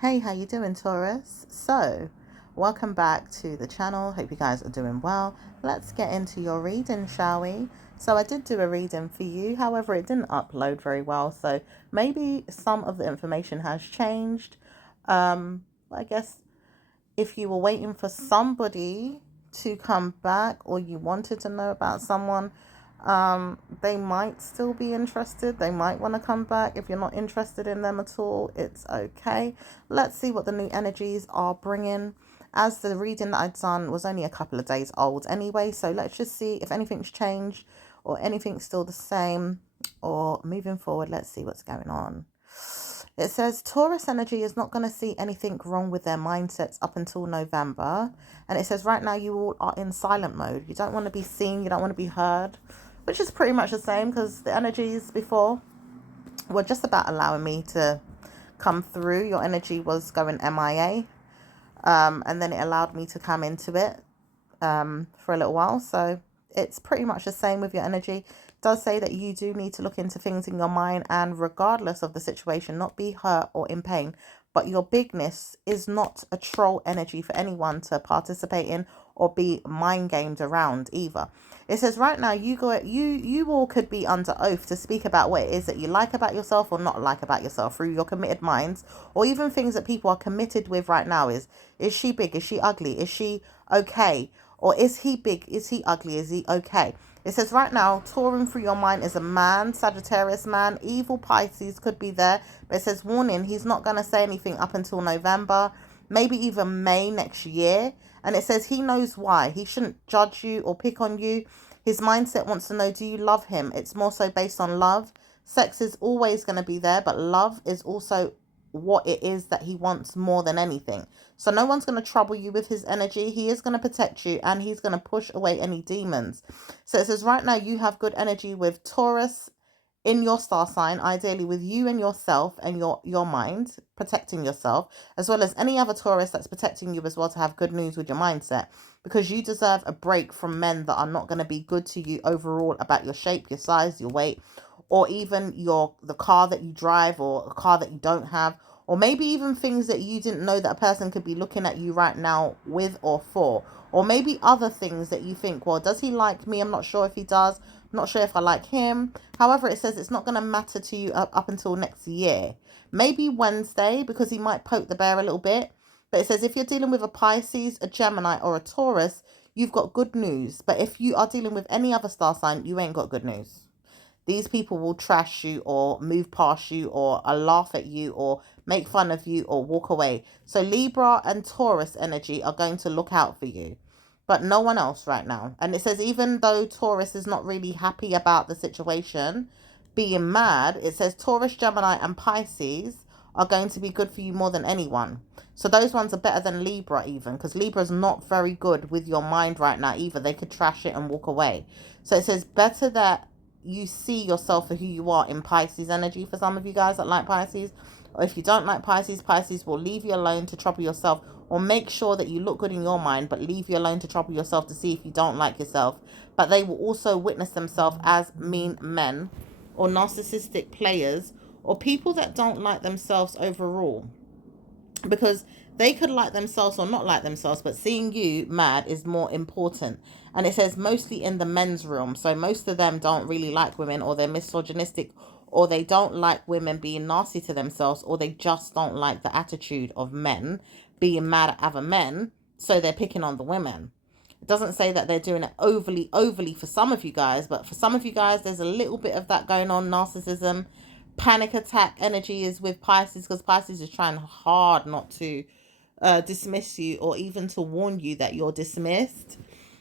Hey, how you doing, Taurus? So, welcome back to the channel. Hope you guys are doing well. Let's get into your reading, shall we? So I did do a reading for you. However, it didn't upload very well. So maybe some of the information has changed. I guess if you were waiting for somebody to come back or you wanted to know about someone, they might still be interested. They might want to come back. If you're not interested in them at all, it's okay. Let's see what the new energies are bringing. As the reading that I'd done was only a couple of days old anyway, so let's just see if anything's changed or anything's still the same or moving forward. Let's see what's going on. It says Taurus energy is not going to see anything wrong with their mindsets up until November. And it says right now you all are in silent mode. You don't want to be seen. You don't want to be heard, which is pretty much the same because the energies before were just about allowing me to come through. Your energy was going MIA. And then it allowed me to come into it for a little while. So it's pretty much the same with your energy. It does say that you do need to look into things in your mind and regardless of the situation, not be hurt or in pain. But your bigness is not a troll energy for anyone to participate in or be mind gamed around either. It says right now you all could be under oath to speak about what it is that you like about yourself or not like about yourself through your committed minds, or even things that people are committed with right now. Is she big? Is she ugly? Is she okay? Or is he big? Is he ugly? Is he okay? It says right now, touring through your mind is a man, Sagittarius man, evil Pisces could be there. But it says, warning, he's not going to say anything up until November, maybe even May next year. And it says he knows why. He shouldn't judge you or pick on you. His mindset wants to know, do you love him? It's more so based on love. Sex is always going to be there, but love is also what it is that he wants more than anything. So no one's going to trouble you with his energy. He is going to protect you and he's going to push away any demons. So it says right now you have good energy with Taurus in your star sign, ideally with you and yourself and your mind, protecting yourself, as well as any other Taurus that's protecting you as well, to have good news with your mindset, because you deserve a break from men that are not going to be good to you overall about your shape, your size, your weight, or even the car that you drive or a car that you don't have, or maybe even things that you didn't know that a person could be looking at you right now with or for, or maybe other things that you think, well, does he like me? I'm not sure if he does. I'm not sure if I like him. However, it says it's not going to matter to you up until next year. Maybe Wednesday, because he might poke the bear a little bit. But it says if you're dealing with a Pisces, a Gemini, or a Taurus, you've got good news. But if you are dealing with any other star sign, you ain't got good news. These people will trash you or move past you or laugh at you or make fun of you or walk away. So Libra and Taurus energy are going to look out for you, but no one else right now. And it says even though Taurus is not really happy about the situation, being mad, it says Taurus, Gemini, and Pisces are going to be good for you more than anyone. So those ones are better than Libra even, because Libra's not very good with your mind right now either. They could trash it and walk away. So it says better that you see yourself for who you are in Pisces energy for some of you guys that like Pisces. Or if you don't like Pisces, Pisces will leave you alone to trouble yourself, or make sure that you look good in your mind but leave you alone to trouble yourself to see if you don't like yourself. But they will also witness themselves as mean men or narcissistic players or people that don't like themselves overall, because they could like themselves or not like themselves, but seeing you mad is more important. And it says mostly in the men's room. So most of them don't really like women, or they're misogynistic, or they don't like women being nasty to themselves, or they just don't like the attitude of men being mad at other men. So they're picking on the women. It doesn't say that they're doing it overly for some of you guys, but for some of you guys, there's a little bit of that going on. Narcissism, panic attack energy is with Pisces, because Pisces is trying hard not to dismiss you or even to warn you that you're dismissed.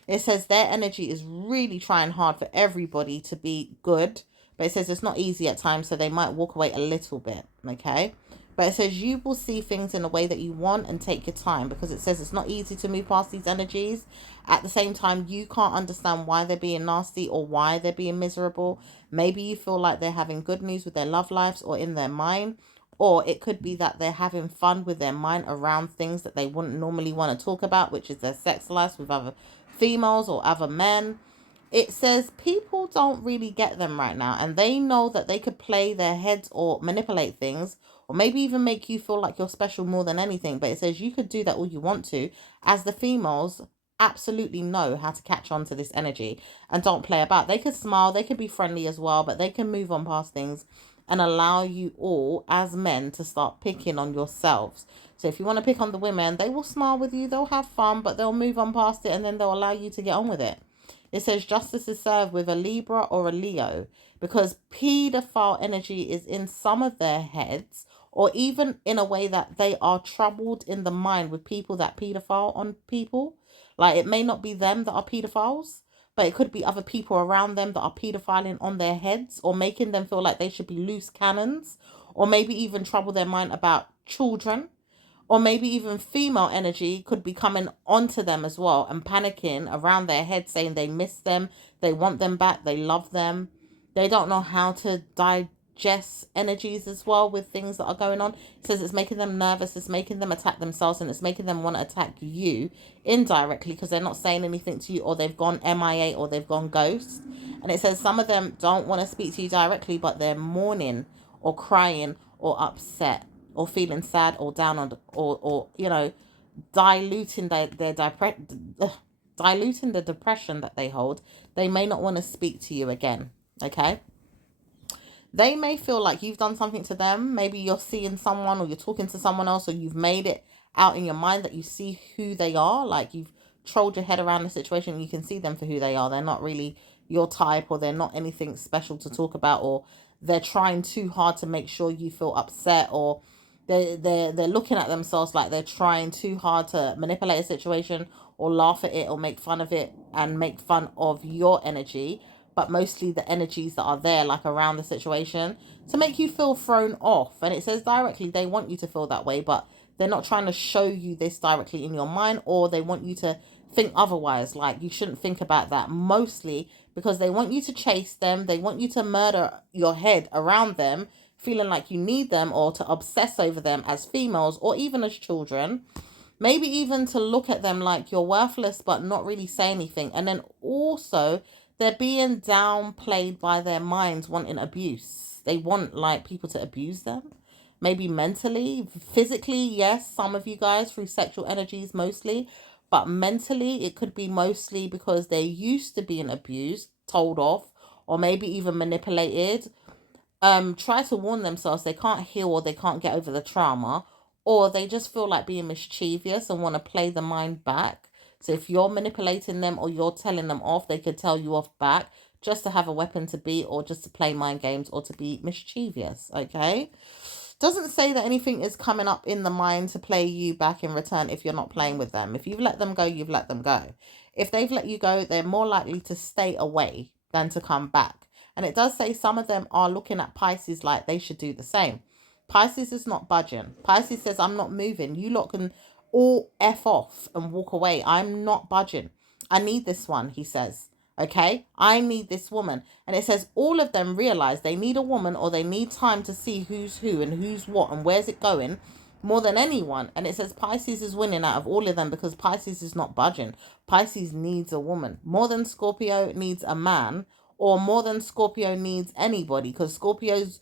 It says their energy is really trying hard for everybody to be good, but it says it's not easy at times, so they might walk away a little bit, okay? But it says you will see things in a way that you want and take your time, because it says it's not easy to move past these energies. At the same time, you can't understand why they're being nasty or why they're being miserable. Maybe you feel like they're having good news with their love lives or in their mind. Or it could be that they're having fun with their mind around things that they wouldn't normally want to talk about, which is their sex lives with other females or other men. It says people don't really get them right now, and they know that they could play their heads or manipulate things or maybe even make you feel like you're special more than anything. But it says you could do that all you want to, as the females absolutely know how to catch on to this energy and don't play about. They could smile, they could be friendly as well, but they can move on past things and allow you all as men to start picking on yourselves. So if you want to pick on the women, they will smile with you, they'll have fun, but they'll move on past it and then they'll allow you to get on with it. It says justice is served with a Libra or a Leo, because paedophile energy is in some of their heads, or even in a way that they are troubled in the mind with people that paedophile on people. Like, it may not be them that are pedophiles, but it could be other people around them that are pedophiling on their heads, or making them feel like they should be loose cannons, or maybe even trouble their mind about children, or maybe even female energy could be coming onto them as well and panicking around their head, saying they miss them, they want them back, they love them. They don't know how to digest energies as well with things that are going on. It says it's making them nervous, it's making them attack themselves, and it's making them want to attack you indirectly because they're not saying anything to you, or they've gone MIA, or they've gone ghost. And it says some of them don't want to speak to you directly, but they're mourning or crying or upset or feeling sad or down on, or you know, diluting diluting the depression that they hold. They may not want to speak to you again. Okay, they may feel like you've done something to them. Maybe you're seeing someone, or you're talking to someone else, or you've made it out in your mind that you see who they are. Like, you've trolled your head around the situation and you can see them for who they are. They're not really your type, or they're not anything special to talk about, or they're trying too hard to make sure you feel upset, or they're looking at themselves like they're trying too hard to manipulate a situation or laugh at it or make fun of it and make fun of your energy, but mostly the energies that are there, like around the situation, to make you feel thrown off. And it says directly they want you to feel that way, but they're not trying to show you this directly in your mind, or they want you to think otherwise. Like, you shouldn't think about that, mostly because they want you to chase them, they want you to murder your head around them, feeling like you need them, or to obsess over them as females or even as children. Maybe even to look at them like you're worthless but not really say anything. And then also, they're being downplayed by their minds, wanting abuse. They want, like, people to abuse them. Maybe mentally, physically, yes, some of you guys through sexual energies mostly. But mentally, it could be mostly because they're used to being abused, told off, or maybe even manipulated. Try to warn themselves they can't heal, or they can't get over the trauma, or they just feel like being mischievous and want to play the mind back. So if you're manipulating them or you're telling them off, they could tell you off back, just to have a weapon to beat, or just to play mind games, or to be mischievous. Okay, doesn't say that anything is coming up in the mind to play you back in return if you're not playing with them. If you've let them go, you've let them go. If they've let you go, they're more likely to stay away than to come back. And it does say some of them are looking at Pisces like they should do the same. Pisces is not budging. Pisces says, I'm not moving. You lot can all F off and walk away. I'm not budging. I need this one, he says. Okay, I need this woman. And it says all of them realize they need a woman, or they need time to see who's who and who's what and where's it going, more than anyone. And it says Pisces is winning out of all of them, because Pisces is not budging. Pisces needs a woman more than Scorpio needs a man, or more than Scorpio needs anybody, because Scorpio's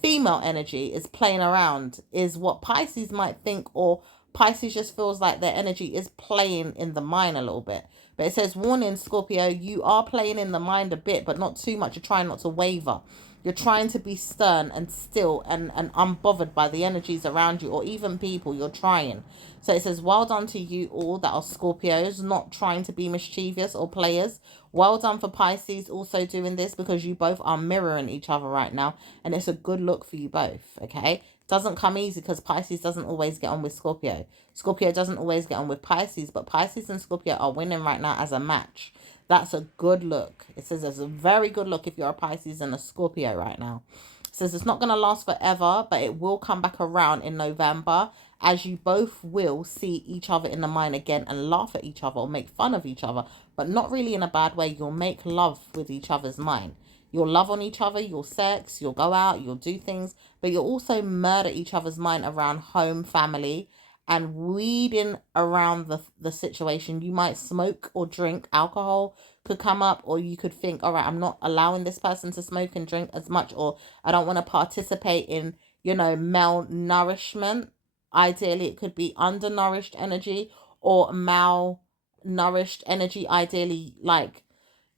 female energy is playing around, is what Pisces might think, or Pisces just feels like their energy is playing in the mind a little bit. But it says, warning, Scorpio, you are playing in the mind a bit, but not too much. You're trying not to waver. You're trying to be stern and still and unbothered by the energies around you, or even people. You're trying. So it says, well done to you all that are Scorpios, not trying to be mischievous or players. Well done for Pisces also doing this, because you both are mirroring each other right now. And it's a good look for you both, okay? Doesn't come easy, because Pisces doesn't always get on with Scorpio. Scorpio doesn't always get on with Pisces, but Pisces and Scorpio are winning right now as a match. That's a good look. It says it's a very good look if you're a Pisces and a Scorpio right now. It says it's not going to last forever, but it will come back around in November, as you both will see each other in the mind again and laugh at each other or make fun of each other, but not really in a bad way. You'll make love with each other's mind. You'll love on each other, you'll sex, you'll go out, you'll do things, but you'll also murder each other's mind around home, family, and weeding around the situation. You might smoke or drink. Alcohol could come up, or you could think, all right, I'm not allowing this person to smoke and drink as much, or I don't want to participate in, malnourishment. Ideally, it could be undernourished energy or malnourished energy. Ideally, like,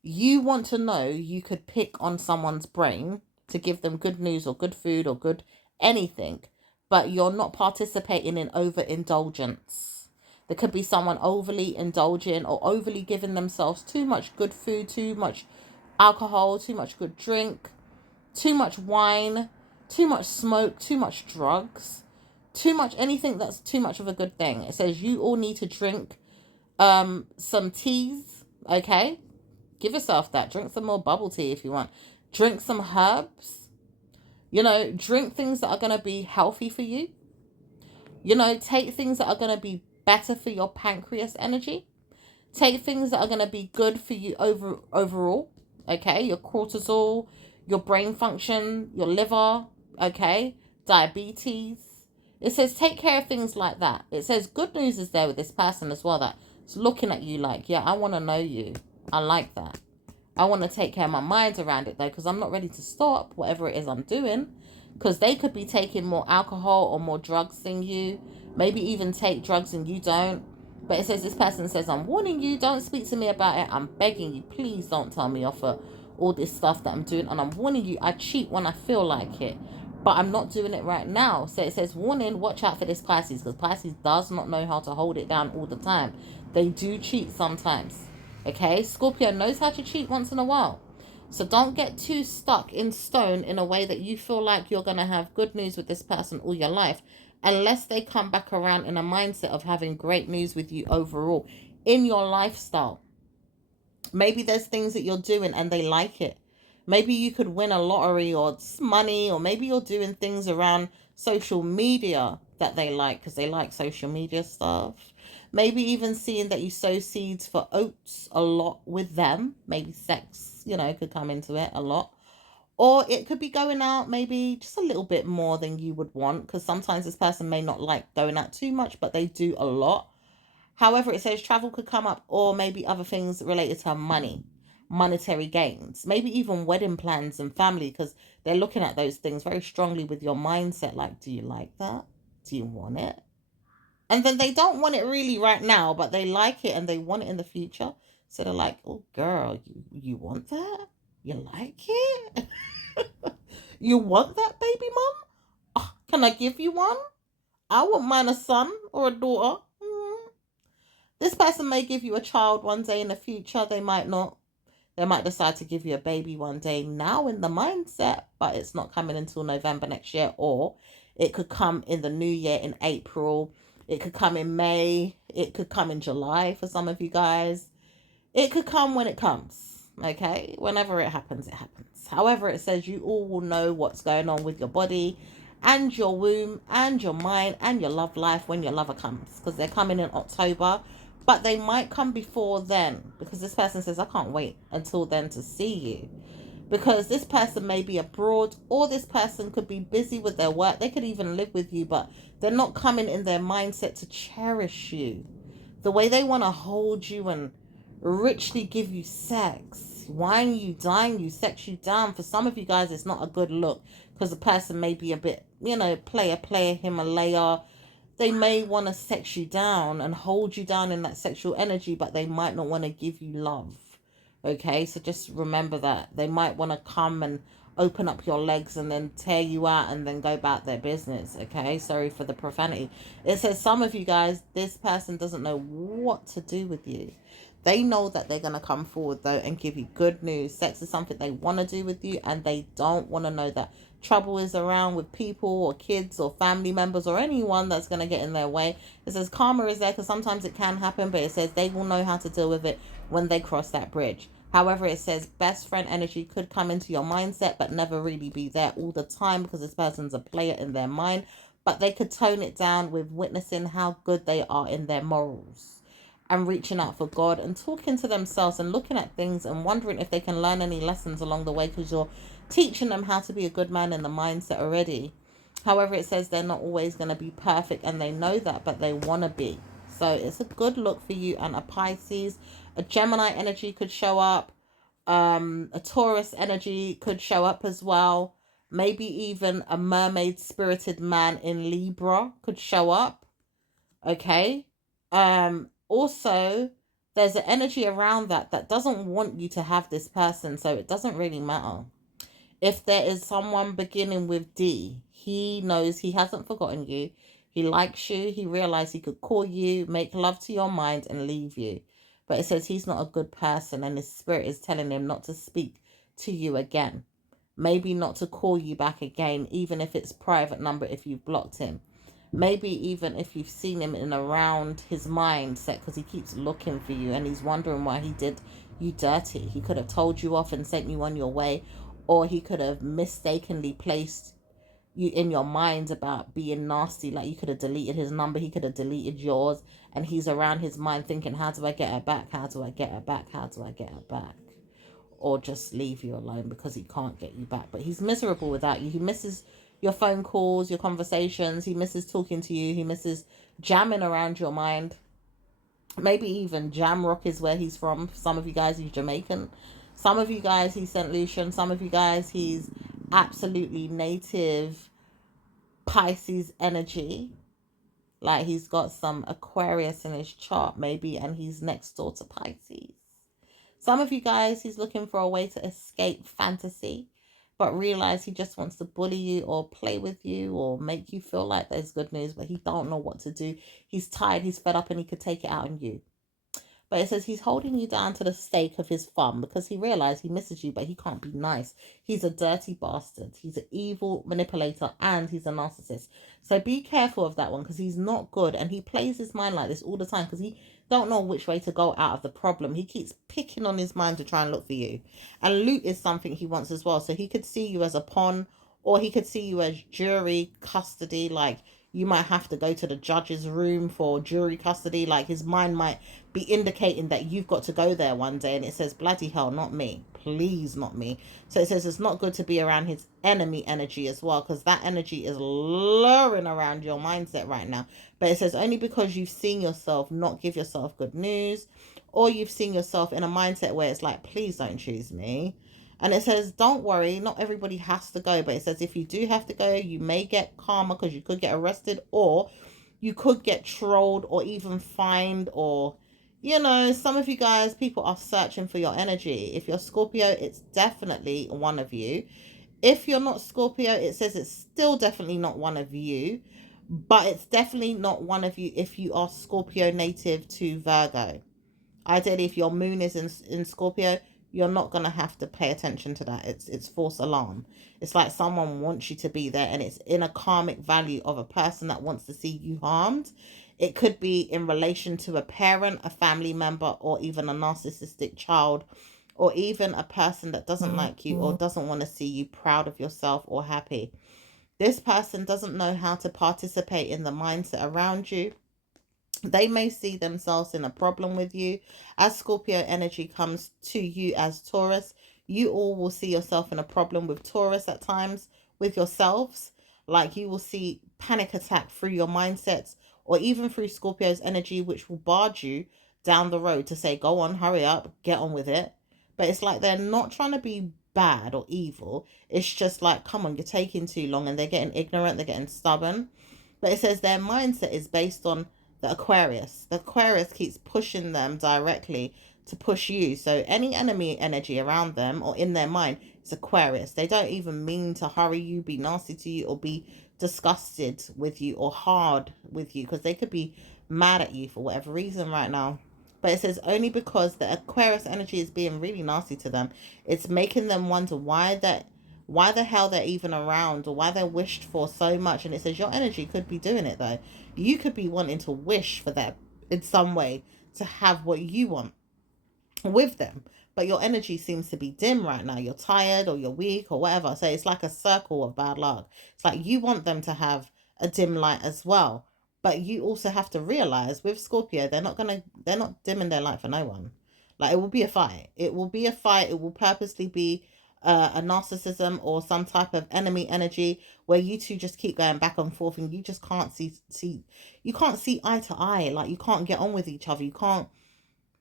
you want to know you could pick on someone's brain to give them good news or good food or good anything, but you're not participating in overindulgence. There could be someone overly indulging or overly giving themselves too much good food, too much alcohol, too much good drink, too much wine, too much smoke, too much drugs, too much anything that's too much of a good thing. It says you all need to drink some teas, okay? Give yourself that. Drink some more bubble tea if you want. Drink some herbs. Drink things that are going to be healthy for you. Take things that are going to be better for your pancreas energy. Take things that are going to be good for you overall. Okay, your cortisol, your brain function, your liver, okay, diabetes. It says take care of things like that. It says good news is there with this person as well, that's looking at you like, yeah, I want to know you. I like that. I want to take care of my mind around it though, because I'm not ready to stop whatever it is I'm doing, because they could be taking more alcohol or more drugs than you, maybe even take drugs and you don't. But it says this person says, I'm warning you, don't speak to me about it. I'm begging you, please don't tell me off for all this stuff that I'm doing. And I'm warning you, I cheat when I feel like it, but I'm not doing it right now. So it says, warning, watch out for this Pisces, because Pisces does not know how to hold it down all the time. They do cheat sometimes. Okay, Scorpio knows how to cheat once in a while. So don't get too stuck in stone in a way that you feel like you're going to have good news with this person all your life, unless they come back around in a mindset of having great news with you overall in your lifestyle. Maybe there's things that you're doing and they like it. Maybe you could win a lottery or money, or maybe you're doing things around social media that they like because they like social media stuff. Maybe even seeing that you sow seeds for oats a lot with them. Maybe sex, could come into it a lot. Or it could be going out maybe just a little bit more than you would want, because sometimes this person may not like going out too much, but they do a lot. However, it says travel could come up, or maybe other things related to money, monetary gains, maybe even wedding plans and family, because they're looking at those things very strongly with your mindset. Like, do you like that? Do you want it? And then they don't want it really right now, but they like it and they want it in the future. So they're like, oh, girl, you want that? You like it? You want that, baby mom? Oh, can I give you one? I wouldn't mind a son or a daughter. This person may give you a child one day in the future. They might not. They might decide to give you a baby one day now in the mindset, but it's not coming until November next year. Or it could come in the new year in April. It could come in May. It could come in July for some of you guys. It could come when it comes, okay? Whenever it happens, it happens. However, it says you all will know what's going on with your body and your womb and your mind and your love life when your lover comes, because they're coming in October, but they might come before then, because this person says, I can't wait until then to see you. Because this person may be abroad, or this person could be busy with their work. They could even live with you, but they're not coming in their mindset to cherish you the way they want to hold you and richly give you sex, wine you, dine you, sex you down. For some of you guys, it's not a good look, because the person may be a bit, player, Himalaya. They may want to sex you down and hold you down in that sexual energy, but they might not want to give you love. Okay, so just remember that. They might want to come and open up your legs and then tear you out and then go about their business. Okay, sorry for the profanity. It says some of you guys, this person doesn't know what to do with you. They know that they're going to come forward though and give you good news. Sex is something they want to do with you, and they don't want to know that trouble is around with people or kids or family members or anyone that's going to get in their way. It says karma is there, because sometimes it can happen, but it says they will know how to deal with it when they cross that bridge. However, it says best friend energy could come into your mindset, but never really be there all the time, because this person's a player in their mind. But they could tone it down with witnessing how good they are in their morals, and reaching out for God and talking to themselves and looking at things and wondering if they can learn any lessons along the way, because you're teaching them how to be a good man in the mindset already. However, it says they're not always going to be perfect, and they know that, but they want to be. So it's a good look for you and a Pisces. A Gemini energy could show up. A Taurus energy could show up as well. Maybe even a mermaid spirited man in Libra could show up. Okay. Also, there's an energy around that doesn't want you to have this person, so it doesn't really matter. If there is someone beginning with D, he knows he hasn't forgotten you. He likes you. He realized he could call you, make love to your mind, and leave you. But it says he's not a good person, and his spirit is telling him not to speak to you again. Maybe not to call you back again, even if it's private number if you've blocked him. Maybe even if you've seen him in around his mindset because he keeps looking for you and he's wondering why he did you dirty. He could have told you off and sent you on your way, or he could have mistakenly placed you in your mind about being nasty. Like you could have deleted his number, he could have deleted yours, and he's around his mind thinking, how do I get her back? How do I get her back? How do I get her back? Or just leave you alone because he can't get you back. But he's miserable without you. He misses your phone calls, your conversations. He misses talking to you. He misses jamming around your mind. Maybe even Jam Rock is where he's from. Some of you guys, he's Jamaican. Some of you guys, he's St. Lucian. Some of you guys, he's absolutely native Pisces energy. Like he's got some Aquarius in his chart, maybe, and he's next door to Pisces. Some of you guys, he's looking for a way to escape fantasy, but realize he just wants to bully you or play with you or make you feel like there's good news, but he don't know what to do. He's tired, he's fed up, and he could take it out on you. But it says he's holding you down to the stake of his thumb because he realized he misses you, but he can't be nice. He's a dirty bastard. He's an evil manipulator and he's a narcissist. So be careful of that one because he's not good, and he plays his mind like this all the time because he don't know which way to go out of the problem. He keeps picking on his mind to try and look for you. And loot is something he wants as well. So he could see you as a pawn, or he could see you as jury custody, like you might have to go to the judge's room for jury custody. Like his mind might be indicating that you've got to go there one day, and it says, bloody hell, not me. Please, not me. So it says it's not good to be around his enemy energy as well, because that energy is luring around your mindset right now. But it says only because you've seen yourself not give yourself good news, or you've seen yourself in a mindset where it's like, please don't choose me. And it says, don't worry, not everybody has to go. But it says if you do have to go, you may get karma because you could get arrested, or you could get trolled, or even fined, or, you know, some of you guys, people are searching for your energy. If you're Scorpio, it's definitely one of you. If you're not Scorpio, it says it's still definitely not one of you. But it's definitely not one of you if you are Scorpio native to Virgo. Ideally, if your moon is in Scorpio, you're not going to have to pay attention to that. It's false alarm. It's like someone wants you to be there, and it's in a karmic value of a person that wants to see you harmed. It could be in relation to a parent, a family member, or even a narcissistic child, or even a person that doesn't like you or doesn't want to see you proud of yourself or happy. This person doesn't know how to participate in the mindset around you. They may see themselves in a problem with you. As Scorpio energy comes to you as Taurus, you all will see yourself in a problem with Taurus at times, with yourselves. Like you will see panic attack through your mindsets, or even through Scorpio's energy, which will barge you down the road to say, go on, hurry up, get on with it. But it's like they're not trying to be bad or evil. It's just like, come on, you're taking too long, and they're getting ignorant, they're getting stubborn. But it says their mindset is based on the Aquarius. The Aquarius keeps pushing them directly to push you. So any enemy energy around them or in their mind is Aquarius. They don't even mean to hurry you, be nasty to you, or be disgusted with you or hard with you, because they could be mad at you for whatever reason right now. But it says only because the Aquarius energy is being really nasty to them, it's making them wonder why the hell they're even around, or why they're wished for so much. And it says your energy could be doing it though. You could be wanting to wish for that in some way to have what you want with them. But your energy seems to be dim right now. You're tired or you're weak or whatever. So it's like a circle of bad luck. It's like you want them to have a dim light as well. But you also have to realize with Scorpio, they're not dimming their light for no one. Like it will be a fight. It will be a fight. It will purposely be a narcissism or some type of enemy energy where you two just keep going back and forth, and you just can't you can't see eye to eye. Like you can't get on with each other. You can't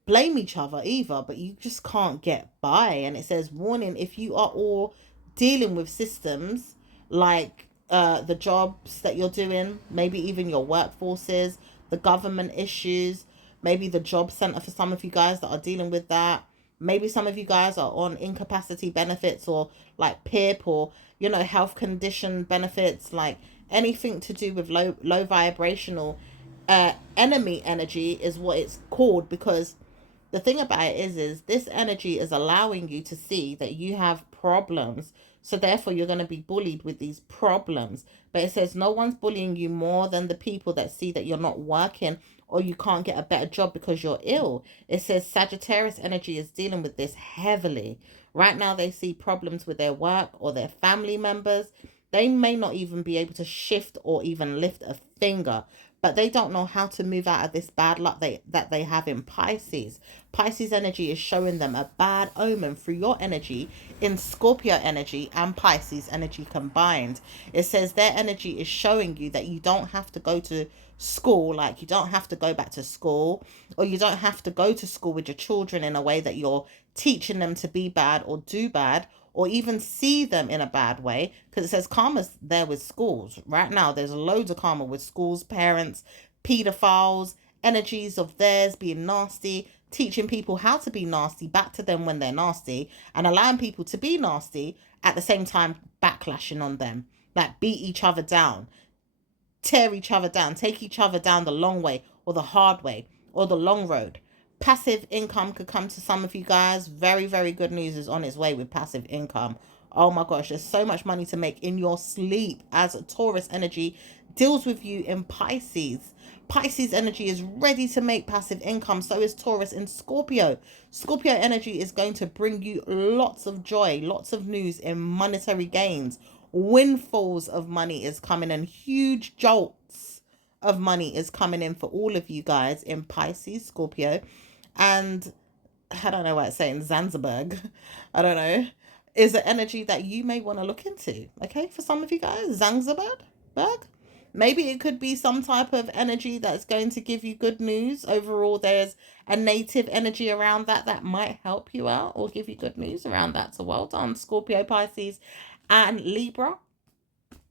blame each other either, but you just can't get by. And it says, warning, if you are all dealing with systems like the jobs that you're doing, maybe even your workforces, the government issues, maybe the job center for some of you guys that are dealing with that. Maybe some of you guys are on incapacity benefits or like PIP or, you know, health condition benefits, like anything to do with low vibrational enemy energy is what it's called, because the thing about it is this energy is allowing you to see that you have problems, so therefore you're going to be bullied with these problems. But it says no one's bullying you more than the people that see that you're not working or you can't get a better job because you're ill. It says Sagittarius energy is dealing with this heavily right now. They see problems with their work or their family members. They may not even be able to shift or even lift a finger, but they don't know how to move out of this bad luck that they have in Pisces. Pisces energy is showing them a bad omen through your energy in Scorpio energy and Pisces energy combined. It says their energy is showing you that you don't have to go to school, like you don't have to go back to school, or you don't have to go to school with your children in a way that you're teaching them to be bad or do bad, or even see them in a bad way, because it says karma's there with schools. Right now, there's loads of karma with schools, parents, pedophiles, energies of theirs being nasty, teaching people how to be nasty back to them when they're nasty, and allowing people to be nasty at the same time backlashing on them, like beat each other down, tear each other down, take each other down the long way or the hard way or the long road. Passive income could come to some of you guys. Very, very good news is on its way with passive income. Oh my gosh, there's so much money to make in your sleep as Taurus energy deals with you in Pisces. Pisces energy is ready to make passive income. So is Taurus in Scorpio. Scorpio energy is going to bring you lots of joy, lots of news in monetary gains. Windfalls of money is coming, and huge jolts of money is coming in for all of you guys in Pisces, Scorpio, and I don't know why it's saying Zanzibar. I don't know. Is an energy that you may want to look into. Okay, for some of you guys, Zanzibar. Maybe it could be some type of energy that's going to give you good news. Overall, there's a native energy around that might help you out or give you good news around that. So well done, Scorpio, Pisces, and Libra.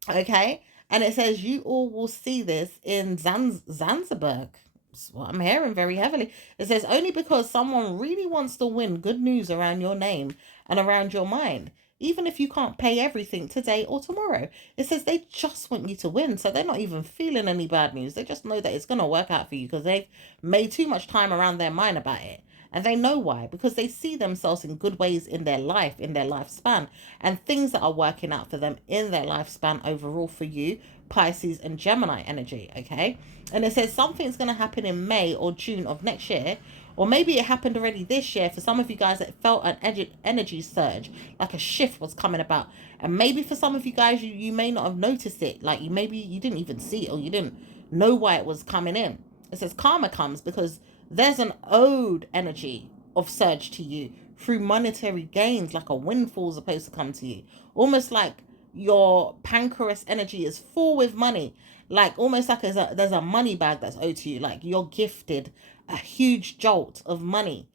Okay, and it says you all will see this in Zanzibar. That's what I'm hearing very heavily. It says only because someone really wants to win good news around your name and around your mind, even if you can't pay everything today or tomorrow. It says they just want you to win, so they're not even feeling any bad news. They just know that it's going to work out for you because they've made too much time around their mind about it. And they know why, because they see themselves in good ways in their life, in their lifespan, and things that are working out for them in their lifespan overall for you, Pisces and Gemini energy, okay? And it says something's going to happen in May or June of next year, or maybe it happened already this year. For some of you guys, it felt an energy surge, like a shift was coming about. And maybe for some of you guys, you may not have noticed it, like maybe you didn't even see it, or you didn't know why it was coming in. It says karma comes because there's an owed energy of surge to you through monetary gains, like a windfall is supposed to come to you. Almost like your pancreas energy is full with money. Like almost like there's a money bag that's owed to you. Like you're gifted a huge jolt of money.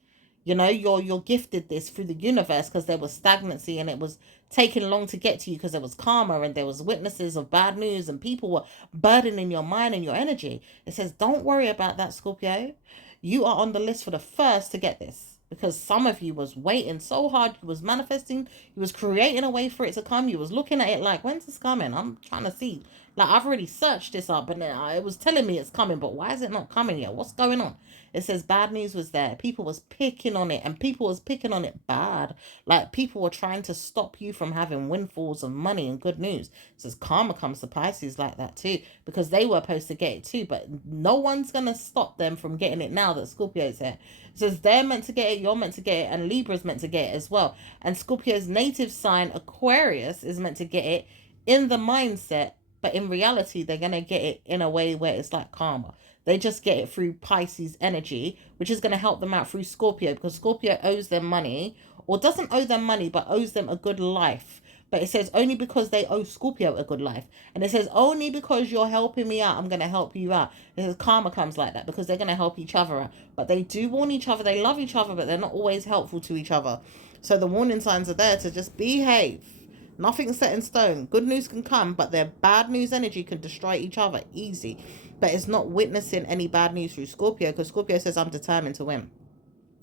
You know, you're gifted this through the universe because there was stagnancy and it was taking long to get to you because there was karma and there was witnesses of bad news and people were burdening your mind and your energy. It says, don't worry about that, Scorpio. You are on the list for the first to get this because some of you was waiting so hard. You was manifesting. You was creating a way for it to come. You was looking at it like, when's this coming? I'm trying to see. Like, I've already searched this up and it was telling me it's coming, but why is it not coming yet? What's going on? It says bad news was there. People was picking on it and people was picking on it bad. Like, people were trying to stop you from having windfalls of money and good news. It says karma comes to Pisces like that too, because they were supposed to get it too, but no one's going to stop them from getting it now that Scorpio's here. It says they're meant to get it, you're meant to get it, and Libra's meant to get it as well. And Scorpio's native sign, Aquarius, is meant to get it in the mindset, but in reality, they're going to get it in a way where it's like karma. They just get it through Pisces energy, which is going to help them out through Scorpio, because Scorpio owes them money, or doesn't owe them money, but owes them a good life. But it says only because they owe Scorpio a good life. And it says only because you're helping me out, I'm going to help you out. It says karma comes like that because they're going to help each other out. But they do warn each other. They love each other, but they're not always helpful to each other. So the warning signs are there to just behave. Nothing's set in stone. Good news can come, but their bad news energy can destroy each other easy. But it's not witnessing any bad news through Scorpio, because Scorpio says, I'm determined to win.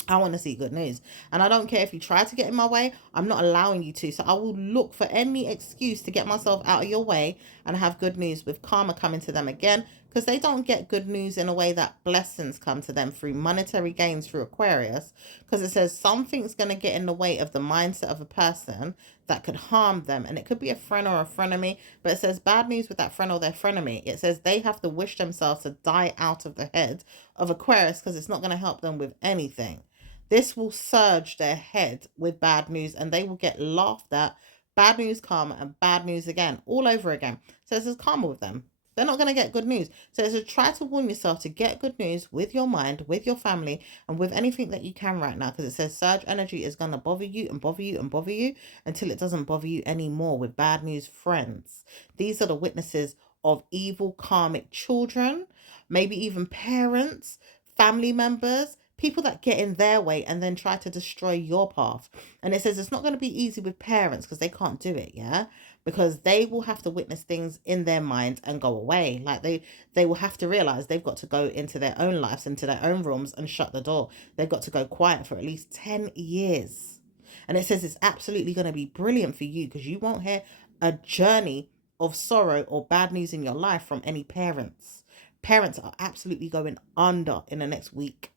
I want to see good news. And I don't care if you try to get in my way, I'm not allowing you to. So I will look for any excuse to get myself out of your way and have good news, with karma coming to them again, because they don't get good news in a way that blessings come to them through monetary gains through Aquarius, because it says something's going to get in the way of the mindset of a person that could harm them. And it could be a friend or a frenemy, but it says bad news with that friend or their frenemy. It says they have to wish themselves to die out of the head of Aquarius, because it's not going to help them with anything. This will surge their head with bad news, and they will get laughed at. Bad news, karma, and bad news again, all over again. So there's karma with them. They're not going to get good news. So try to warn yourself to get good news with your mind, with your family, and with anything that you can right now. Because it says surge energy is going to bother you and bother you and bother you until it doesn't bother you anymore with bad news friends. These are the witnesses of evil karmic children, maybe even parents, family members, people that get in their way and then try to destroy your path. And it says it's not going to be easy with parents, because they can't do it, yeah? Because they will have to witness things in their mind and go away. Like they will have to realize they've got to go into their own lives, into their own rooms, and shut the door. They've got to go quiet for at least 10 years. And it says it's absolutely going to be brilliant for you, because you won't hear a journey of sorrow or bad news in your life from any parents. Parents are absolutely going under in the next week.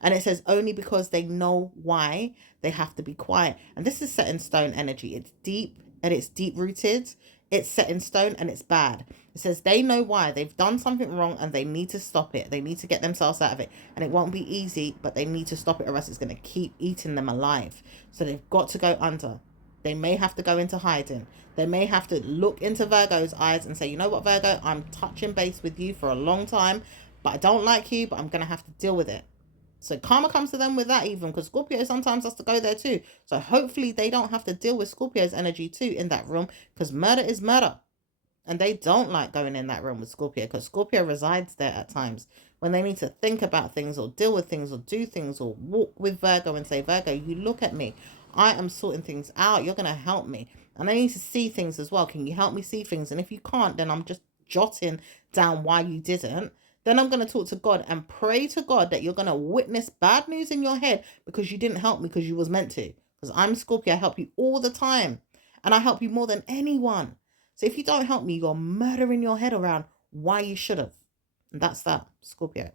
And it says only because they know why they have to be quiet. And this is set in stone energy. It's deep and it's deep rooted. It's set in stone and it's bad. It says they know why. They've done something wrong and they need to stop it. They need to get themselves out of it. And it won't be easy, but they need to stop it, or else it's going to keep eating them alive. So they've got to go under. They may have to go into hiding. They may have to look into Virgo's eyes and say, you know what, Virgo, I'm touching base with you for a long time, but I don't like you, but I'm going to have to deal with it. So karma comes to them with that, even because Scorpio sometimes has to go there too. So hopefully they don't have to deal with Scorpio's energy too in that room, because murder is murder. And they don't like going in that room with Scorpio, because Scorpio resides there at times when they need to think about things or deal with things or do things or walk with Virgo and say, Virgo, you look at me. I am sorting things out. You're going to help me. And I need to see things as well. Can you help me see things? And if you can't, then I'm just jotting down why you didn't. Then I'm going to talk to God and pray to God that you're going to witness bad news in your head because you didn't help me because you was meant to. Because I'm Scorpio, I help you all the time. And I help you more than anyone. So if you don't help me, you're murdering your head around why you should have. And that's that, Scorpio.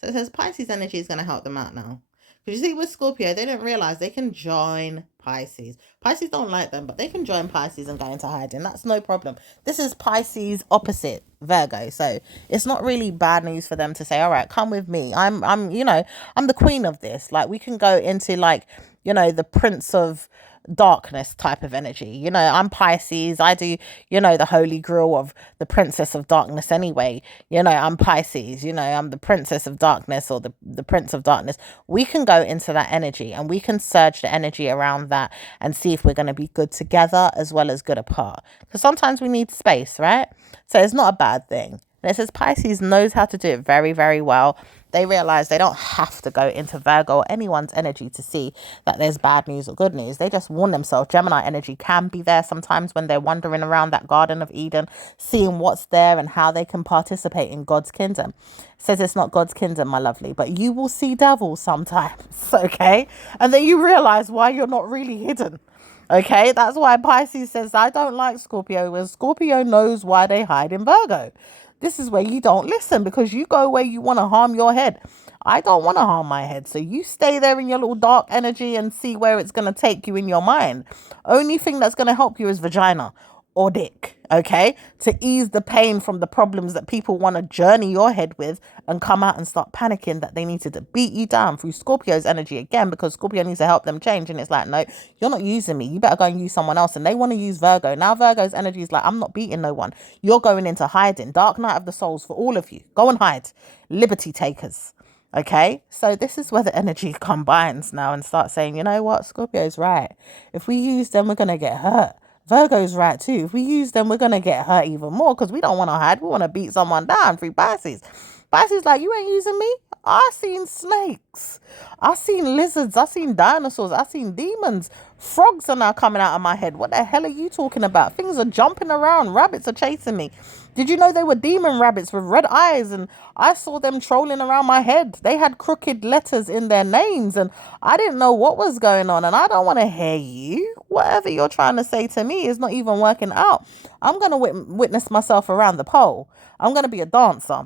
So it says Pisces energy is going to help them out now. Because you see, with Scorpio, they didn't realize they can join Pisces. Pisces don't like them, but they can join Pisces and go into hiding. That's no problem. This is Pisces opposite Virgo. So it's not really bad news for them to say, all right, come with me. I'm the queen of this. Like, we can go into the prince of darkness type of energy. I'm Pisces. I do, the holy grail of the princess of darkness anyway. I'm Pisces. I'm the princess of darkness, or the prince of darkness. We can go into that energy and we can surge the energy around that and see if we're going to be good together as well as good apart. Because sometimes we need space, right? So it's not a bad thing. And it says Pisces knows how to do it very, very well. They realize they don't have to go into Virgo or anyone's energy to see that there's bad news or good news. They just warn themselves. Gemini energy can be there sometimes when they're wandering around that Garden of Eden, seeing what's there and how they can participate in God's kingdom. It says it's not God's kingdom, my lovely, but you will see devils sometimes, okay? And then you realize why you're not really hidden. Okay, that's why Pisces says, I don't like Scorpio, when Scorpio knows why they hide in Virgo. This is where you don't listen, because you go where you want to harm your head. I don't want to harm my head. So you stay there in your little dark energy and see where it's going to take you in your mind. Only thing that's going to help you is vagina or dick, okay? To ease the pain from the problems that people want to journey your head with and come out and start panicking that they need to beat you down through Scorpio's energy again, because Scorpio needs to help them change. And it's like, no, you're not using me. You better go and use someone else. And they want to use Virgo. Now Virgo's energy is like, I'm not beating no one. You're going into hiding. Dark night of the souls for all of you. Go and hide. Liberty takers. Okay, so this is where the energy combines now and start saying, you know what, Scorpio's right. If we use them, we're going to get hurt. Virgo's right too. If we use them, we're going to get hurt even more, because we don't want to hide. We want to beat someone down through Pisces. Pisces like, you ain't using me. I seen snakes. I seen lizards. I seen dinosaurs. I seen demons Frogs are now coming out of my head. What the hell are you talking about? Things are jumping around. Rabbits are chasing me. Did you know they were demon rabbits with red eyes? And I saw them trolling around my head. They had crooked letters in their names. And I didn't know what was going on. And I don't want to hear you. Whatever you're trying to say to me is not even working out. I'm going to witness myself around the pole. I'm going to be a dancer.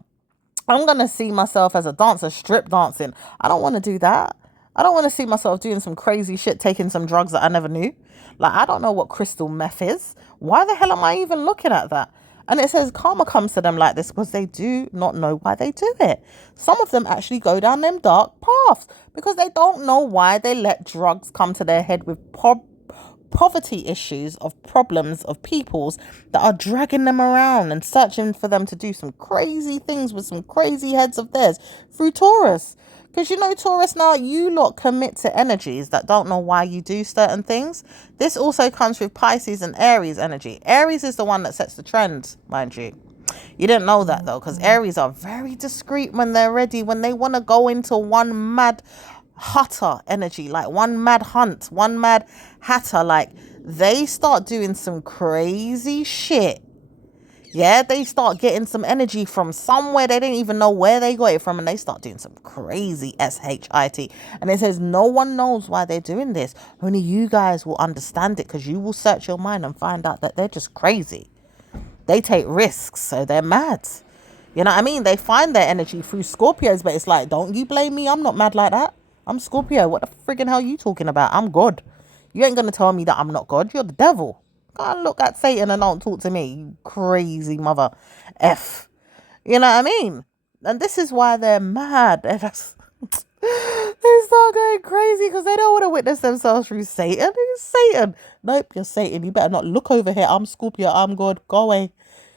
I'm going to see myself as a dancer, strip dancing. I don't want to do that. I don't want to see myself doing some crazy shit, taking some drugs that I never knew. Like, I don't know what crystal meth is. Why the hell am I even looking at that? And it says karma comes to them like this because they do not know why they do it. Some of them actually go down them dark paths because they don't know why they let drugs come to their head with poverty issues, of problems of peoples that are dragging them around and searching for them to do some crazy things with some crazy heads of theirs through Taurus. Because you know, Taurus, now you lot commit to energies that don't know why you do certain things. This also comes with Pisces and Aries energy. Aries is the one that sets the trend, mind you. You didn't know that though, because Aries are very discreet when they're ready, when they want to go into one mad hutter energy, like one mad hunt, one mad hatter. Like, they start doing some crazy shit. Yeah, they start getting some energy from somewhere they didn't even know where they got it from, and they start doing some crazy shit. And it says no one knows why they're doing this. Only you guys will understand it, because you will search your mind and find out that they're just crazy. They take risks, so they're mad. You know what I mean? They find their energy through Scorpios, but it's like, don't you blame me. I'm not mad like that. I'm Scorpio. What the friggin' hell are you talking about? I'm God. You ain't gonna tell me that I'm not God. You're the devil. Go and look at Satan and don't talk to me, you crazy mother F. You know what I mean? And this is why they're mad. They're just, they start going crazy because they don't want to witness themselves through Satan. Who's Satan? Nope, you're Satan. You better not look over here. I'm Scorpio. I'm God. Go away.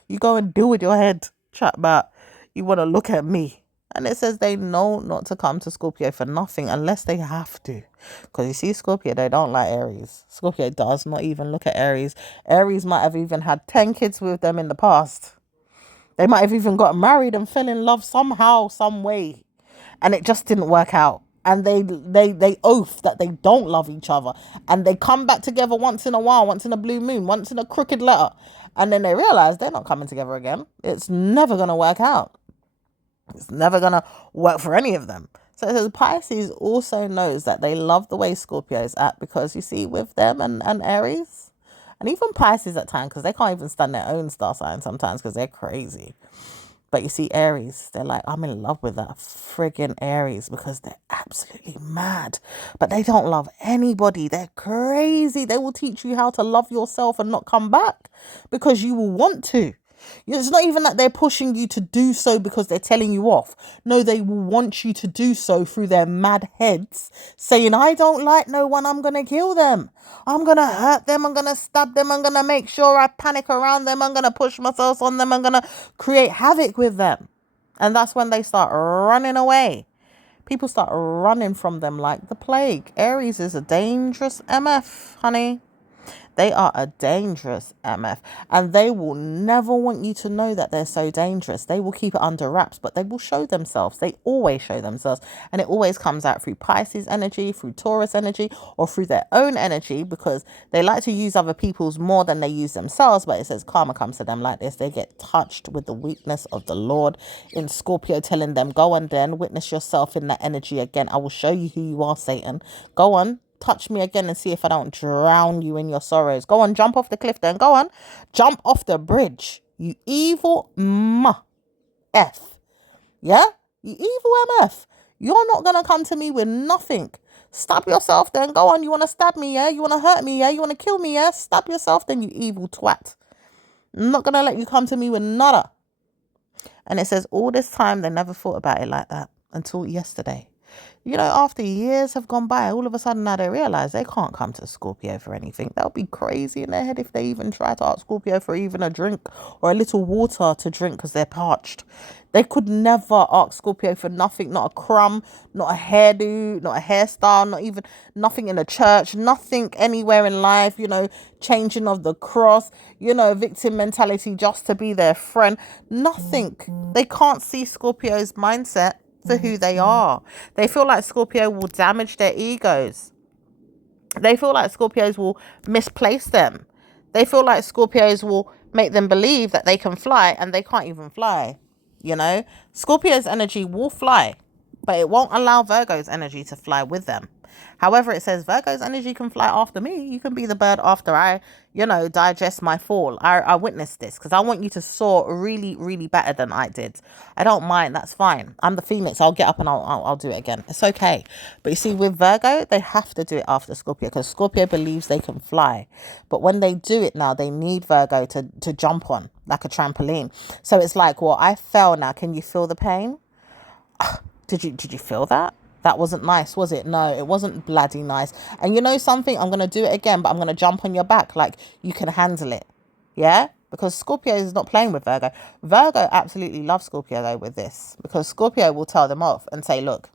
You go and deal with your head. Chat about. You want to look at me. And it says they know not to come to Scorpio for nothing unless they have to. Because you see, Scorpio, they don't like Aries. Scorpio does not even look at Aries. Aries might have even had 10 kids with them in the past. They might have even got married and fell in love somehow, some way. And it just didn't work out. And they oath that they don't love each other. And they come back together once in a while, once in a blue moon, once in a crooked letter. And then they realize they're not coming together again. It's never going to work out. It's never going to work for any of them. So the Pisces also knows that they love the way Scorpios act, because you see, with them and Aries, and even Pisces at times, because they can't even stand their own star sign sometimes because they're crazy. But you see, Aries, they're like, I'm in love with that friggin' Aries, because they're absolutely mad. But they don't love anybody. They're crazy. They will teach you how to love yourself and not come back, because you will want to. It's not even that they're pushing you to do so because they're telling you off. No, they will want you to do so through their mad heads, saying, I don't like no one, I'm going to kill them. I'm going to hurt them, I'm going to stab them, I'm going to make sure I panic around them, I'm going to push myself on them, I'm going to create havoc with them. And that's when they start running away. People start running from them like the plague. Aries is a dangerous MF, honey. They are a dangerous MF, and they will never want you to know that they're so dangerous. They will keep it under wraps, but they will show themselves. They always show themselves, and it always comes out through Pisces energy, through Taurus energy, or through their own energy, because they like to use other people's more than they use themselves. But it says karma comes to them like this. They get touched with the weakness of the Lord in Scorpio, telling them, go on then, witness yourself in that energy again. I will show you who you are, Satan. Go on. Touch me again and see if I don't drown you in your sorrows. Go on, jump off the cliff then. Go on, jump off the bridge. You evil F. Yeah? You evil MF. You're not going to come to me with nothing. Stab yourself then. Go on, you want to stab me, yeah? You want to hurt me, yeah? You want to kill me, yeah? Stab yourself then, you evil twat. I'm not going to let you come to me with nada. And it says all this time they never thought about it like that until yesterday. You know, after years have gone by, all of a sudden now they realise they can't come to Scorpio for anything. They'll be crazy in their head if they even try to ask Scorpio for even a drink or a little water to drink because they're parched. They could never ask Scorpio for nothing, not a crumb, not a hairdo, not a hairstyle, not even nothing in the church, nothing anywhere in life, you know, changing of the cross, you know, victim mentality just to be their friend. Nothing. They can't see Scorpio's mindset for who they are. They feel like Scorpio will damage their egos. They feel like Scorpios will misplace them. They feel like Scorpios will make them believe that they can fly and they can't even fly. You know, Scorpio's energy will fly, but it won't allow Virgo's energy to fly with them. However, it says Virgo's energy can fly after me. You can be the bird after I, digest my fall. I witnessed this because I want you to soar really, really better than I did. I don't mind. That's fine. I'm the phoenix. I'll get up and I'll do it again. It's okay. But you see, with Virgo, they have to do it after Scorpio because Scorpio believes they can fly. But when they do it now, they need Virgo to jump on like a trampoline. So it's like, well, I fell now. Can you feel the pain? Did you feel that? That wasn't nice, was it? No, it wasn't bloody nice. And you know something? I'm going to do it again, but I'm going to jump on your back like you can handle it. Yeah? Because Scorpio is not playing with Virgo. Virgo absolutely loves Scorpio though with this. Because Scorpio will tell them off and say, look,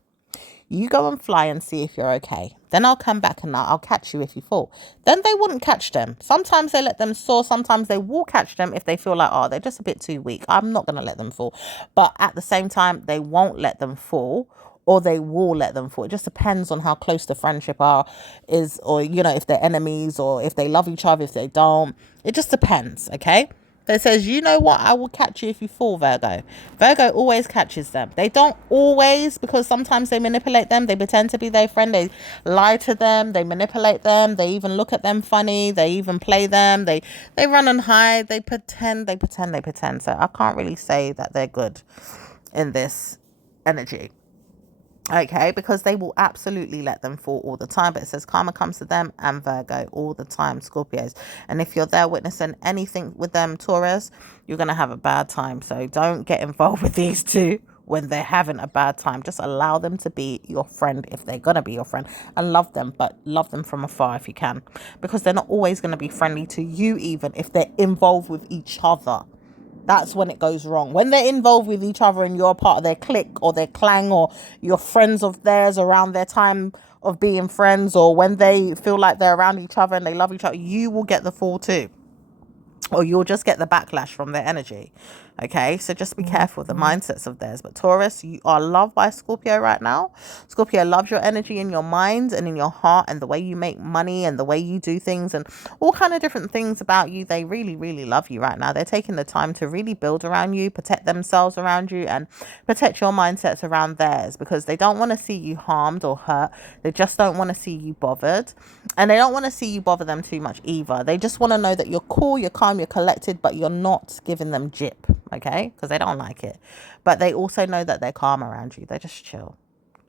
you go and fly and see if you're okay. Then I'll come back and I'll catch you if you fall. Then they wouldn't catch them. Sometimes they let them soar. Sometimes they will catch them if they feel like, oh, they're just a bit too weak. I'm not going to let them fall. But at the same time, they won't let them fall or they will let them fall. It just depends on how close the friendship is or, if they're enemies or if they love each other, if they don't. It just depends, okay? But it says, you know what? I will catch you if you fall, Virgo. Virgo always catches them. They don't always, because sometimes they manipulate them. They pretend to be their friend. They lie to them. They manipulate them. They even look at them funny. They even play them. They run and hide. They pretend. So I can't really say that they're good in this energy. Okay, because they will absolutely let them fall all the time. But it says karma comes to them and Virgo all the time, Scorpios. And if you're there witnessing anything with them, Taurus, you're going to have a bad time. So don't get involved with these two when they're having a bad time. Just allow them to be your friend if they're going to be your friend, and love them, but love them from afar if you can, because they're not always going to be friendly to you, even if they're involved with each other. That's when it goes wrong. When they're involved with each other and you're part of their clique or their clan or you're friends of theirs around their time of being friends, or when they feel like they're around each other and they love each other, you will get the fall too. Or you'll just get the backlash from their energy. Okay, so just be careful of the mindsets of theirs. But Taurus, you are loved by Scorpio right now. Scorpio loves your energy in your mind and in your heart and the way you make money and the way you do things and all kind of different things about you. They really, really love you right now. They're taking the time to really build around you, protect themselves around you, and protect your mindsets around theirs, because they don't want to see you harmed or hurt. They just don't want to see you bothered, and they don't want to see you bother them too much either. They just want to know that you're cool, you're calm, you're collected, but you're not giving them jip. Okay, because they don't like it, but they also know that they're calm around you. They're just chill.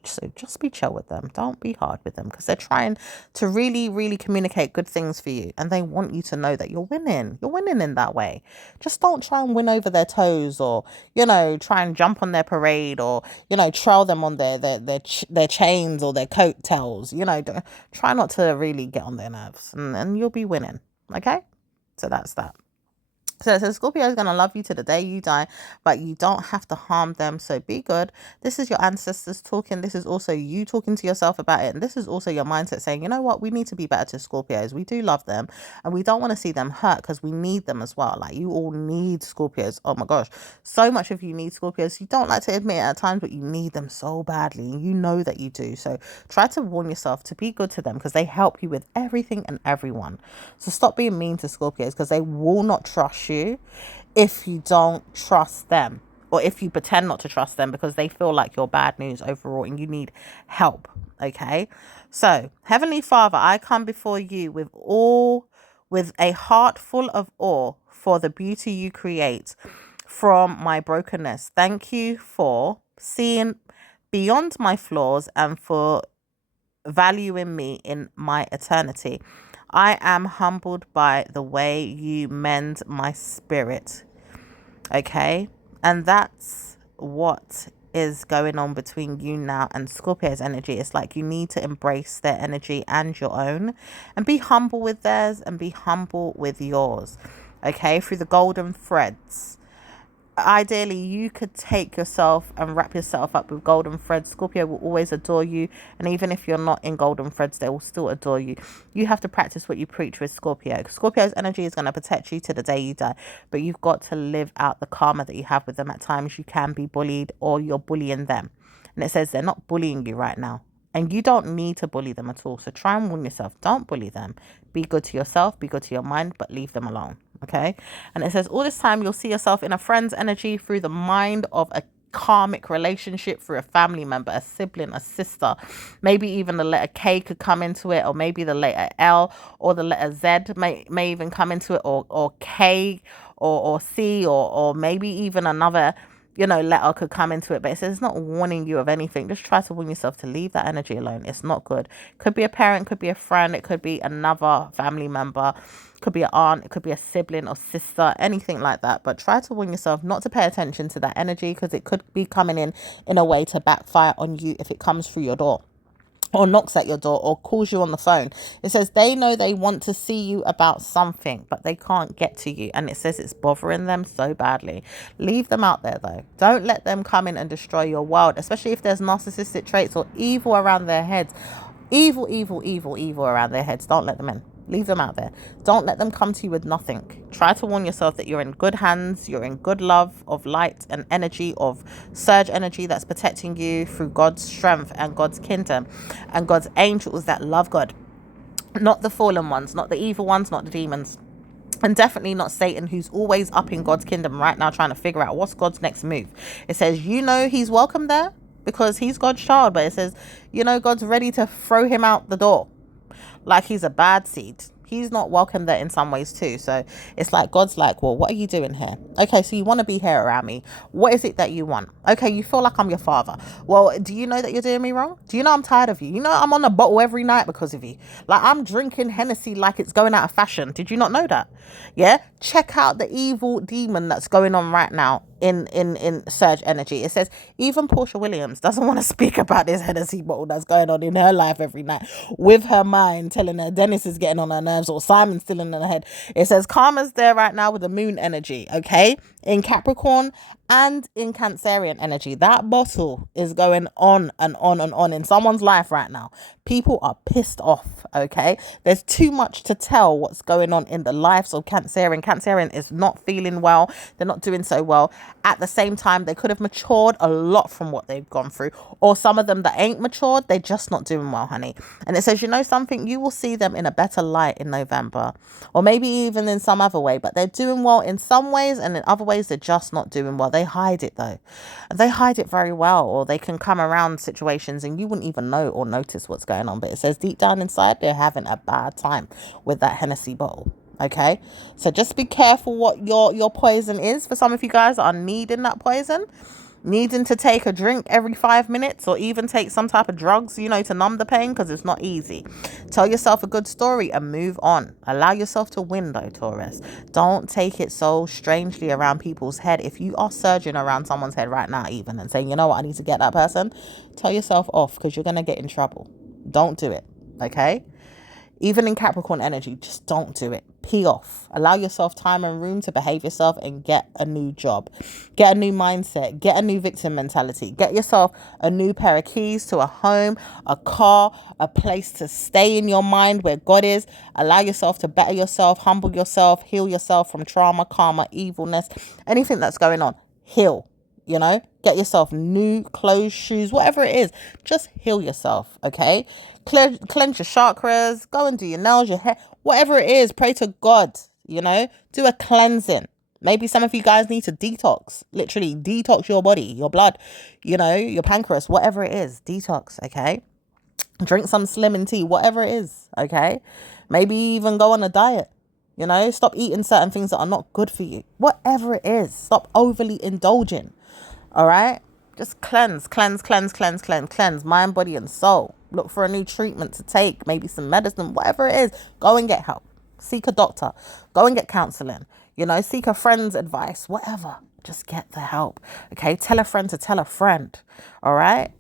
So just be chill with them. Don't be hard with them, because they're trying to really, really communicate good things for you, and they want you to know that you're winning. You're winning in that way. Just don't try and win over their toes, or try and jump on their parade, or trail them on their chains or their coattails. Try not to really get on their nerves, and you'll be winning. Okay, so that's that. So it says Scorpio is going to love you to the day you die, but you don't have to harm them. So be good. This is your ancestors talking. This is also you talking to yourself about it. And this is also your mindset saying, you know what? We need to be better to Scorpios. We do love them and we don't want to see them hurt, because we need them as well. Like, you all need Scorpios. Oh my gosh. So much of you need Scorpios. You don't like to admit it at times, but you need them so badly. And you know that you do. So try to warn yourself to be good to them, because they help you with everything and everyone. So stop being mean to Scorpios, because they will not trust you if you don't trust them, or if you pretend not to trust them, because they feel like you're bad news overall and you need help. Okay, so Heavenly Father, I come before you with a heart full of awe for the beauty you create from my brokenness. Thank you for seeing beyond my flaws and for valuing me in my eternity. I am humbled by the way you mend my spirit. Okay? And that's what is going on between you now and Scorpio's energy. It's like you need to embrace their energy and your own, and be humble with theirs and be humble with yours. Okay? Through the golden threads. Ideally, you could take yourself and wrap yourself up with golden threads. Scorpio will always adore you, and even if you're not in golden threads, they will still adore you. You have to practice what you preach with Scorpio. Scorpio's energy is going to protect you to the day you die, but you've got to live out the karma that you have with them. At times you can be bullied, or you're bullying them, and it says they're not bullying you right now. And you don't need to bully them at all. So try and warn yourself. Don't bully them. Be good to yourself. Be good to your mind. But leave them alone. Okay? And it says, all this time you'll see yourself in a friend's energy through the mind of a karmic relationship, through a family member, a sibling, a sister. Maybe even the letter K could come into it, or maybe the letter L or the letter Z may even come into it, or K or C, or maybe even another letter could come into it. But it says it's not warning you of anything. Just try to warn yourself to leave that energy alone. It's not good. Could be a parent, could be a friend, it could be another family member, could be an aunt, it could be a sibling or sister, anything like that. But try to warn yourself not to pay attention to that energy, because it could be coming in a way to backfire on you if it comes through your door, or knocks at your door, or calls you on the phone. It says they know they want to see you about something, but they can't get to you. And it says it's bothering them so badly. Leave them out there though. Don't let them come in and destroy your world, especially if there's narcissistic traits or evil around their heads. Evil around their heads. Don't let them in. Leave them out there. Don't let them come to you with nothing. Try to warn yourself that you're in good hands. You're in good love of light and energy, of surge energy that's protecting you through God's strength and God's kingdom and God's angels that love God. Not the fallen ones, not the evil ones, not the demons. And definitely not Satan, who's always up in God's kingdom right now trying to figure out what's God's next move. It says, he's welcome there because he's God's child. But it says, God's ready to throw him out the door like he's a bad seed. He's not welcome there in some ways too. So it's like God's like, well, what are you doing here? Okay, so you want to be here around me. What is it that you want? Okay, you feel like I'm your father. Well, do you know that you're doing me wrong? Do you know I'm tired of you? You know I'm on a bottle every night because of you. Like I'm drinking Hennessy like it's going out of fashion. Did you not know that? Yeah? Check out the evil demon that's going on right now in surge energy. It says even Portia Williams doesn't want to speak about this Hennessy bottle that's going on in her life every night with her mind telling her Dennis is getting on her nerves or Simon's still in her head. It says karma's there right now with the moon energy, okay, in Capricorn and in Cancerian energy. That bottle is going on and on and on in someone's life right now. People are pissed off, okay? There's too much to tell what's going on in the lives of Cancerian. Cancerian is not feeling well. They're not doing so well. At the same time, they could have matured a lot from what they've gone through. Or some of them that ain't matured, they're just not doing well, honey. And it says, something, you will see them in a better light in November. Or maybe even in some other way. But they're doing well in some ways, and in other ways, they're just not doing well. They hide it, though. And they hide it very well. Or they can come around situations and you wouldn't even know or notice what's going on. But it says deep down inside, they're having a bad time with that Hennessy bottle. Okay, so just be careful what your poison is. For some of you guys that are needing that poison, needing to take a drink every 5 minutes or even take some type of drugs, to numb the pain, because it's not easy. Tell yourself a good story and move on. Allow yourself to win though, Taurus. Don't take it so strangely around people's head. If you are surging around someone's head right now even and saying, you know what, I need to get that person, tell yourself off, because you're going to get in trouble. Don't do it, okay? Even in Capricorn energy, just don't do it. Pee off. Allow yourself time and room to behave yourself and get a new job. Get a new mindset. Get a new victim mentality. Get yourself a new pair of keys to a home, a car, a place to stay in your mind where God is. Allow yourself to better yourself, humble yourself, heal yourself from trauma, karma, evilness, anything that's going on. Heal. Get yourself new clothes, shoes, whatever it is. Just heal yourself, okay? Cleanse your chakras, go and do your nails, your hair, whatever it is. Pray to God, do a cleansing. Maybe some of you guys need to detox, literally detox your body, your blood, your pancreas, whatever it is. Detox, okay? Drink some slimming tea, whatever it is, okay? Maybe even go on a diet. Stop eating certain things that are not good for you. Whatever it is, stop overly indulging. All right? Just cleanse, mind, body, and soul. Look for a new treatment to take, maybe some medicine, whatever it is. Go and get help. Seek a doctor. Go and get counseling. Seek a friend's advice, whatever. Just get the help. Okay? Tell a friend to tell a friend. All right?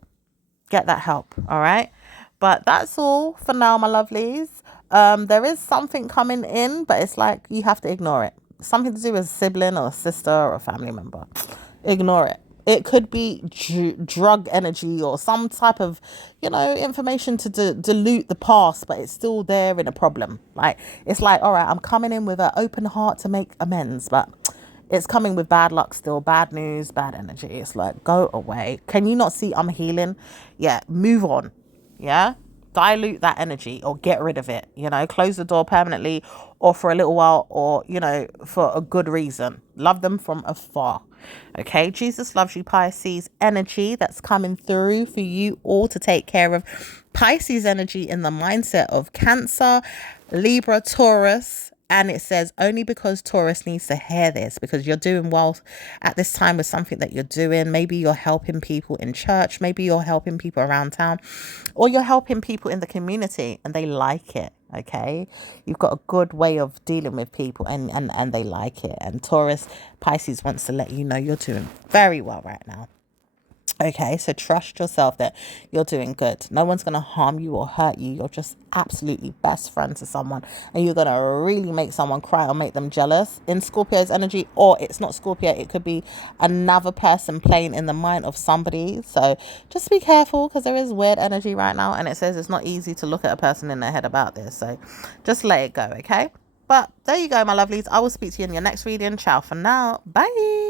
Get that help. All right? But that's all for now, my lovelies. There is something coming in, but it's like you have to ignore it. Something to do with a sibling or a sister or a family member. Ignore it. It could be drug energy or some type of, information to dilute the past, but it's still there in a problem. Like, it's like, all right, I'm coming in with an open heart to make amends, but it's coming with bad luck still, bad news, bad energy. It's like, go away. Can you not see I'm healing? Yeah, move on. Yeah, dilute that energy or get rid of it. Close the door permanently or for a little while, or for a good reason. Love them from afar. Okay, Jesus loves you, Pisces energy that's coming through for you all to take care of. Pisces energy in the mindset of Cancer, Libra, Taurus. And it says only because Taurus needs to hear this, because you're doing well at this time with something that you're doing. Maybe you're helping people in church. Maybe you're helping people around town, or you're helping people in the community and they like it. Okay, you've got a good way of dealing with people, and they like it. And Taurus, Pisces wants to let you know you're doing very well right now. Okay, so trust yourself that you're doing good. No one's going to harm you or hurt you. You're just absolutely best friend to someone, and you're going to really make someone cry or make them jealous in Scorpio's energy. Or it's not Scorpio, it could be another person playing in the mind of somebody. So just be careful, because there is weird energy right now, and it says it's not easy to look at a person in their head about this. So just let it go, okay? But there you go, my lovelies. I will speak to you in your next reading. Ciao for now. Bye.